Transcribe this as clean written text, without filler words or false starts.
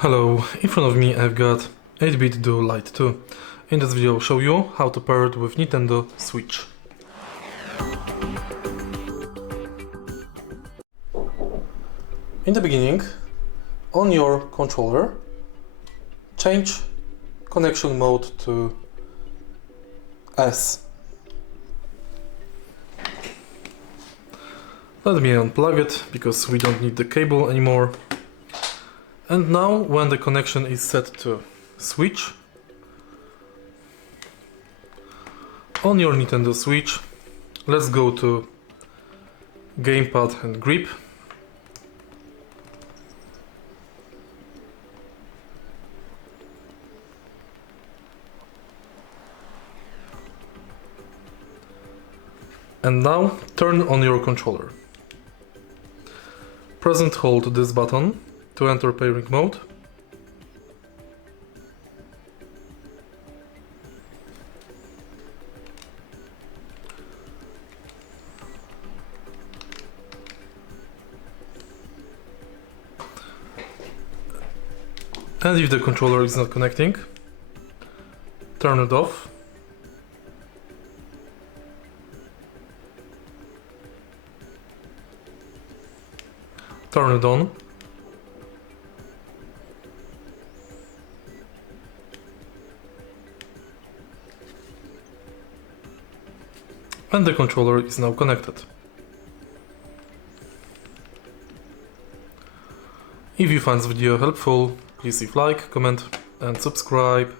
Hello, in front of me I've got 8BitDo Lite 2. In this video I'll show you how to pair it with Nintendo Switch. In the beginning, on your controller, change connection mode to S. Let me unplug it because we don't need the cable anymore. And now, when the connection is set to Switch, on your Nintendo Switch, let's go to Gamepad and Grip. And now, turn on your controller. Press and hold this button to enter pairing mode. And if the controller is not connecting, turn it off. Turn it on. And the controller is now connected. If you find this video helpful, please leave like, comment and subscribe.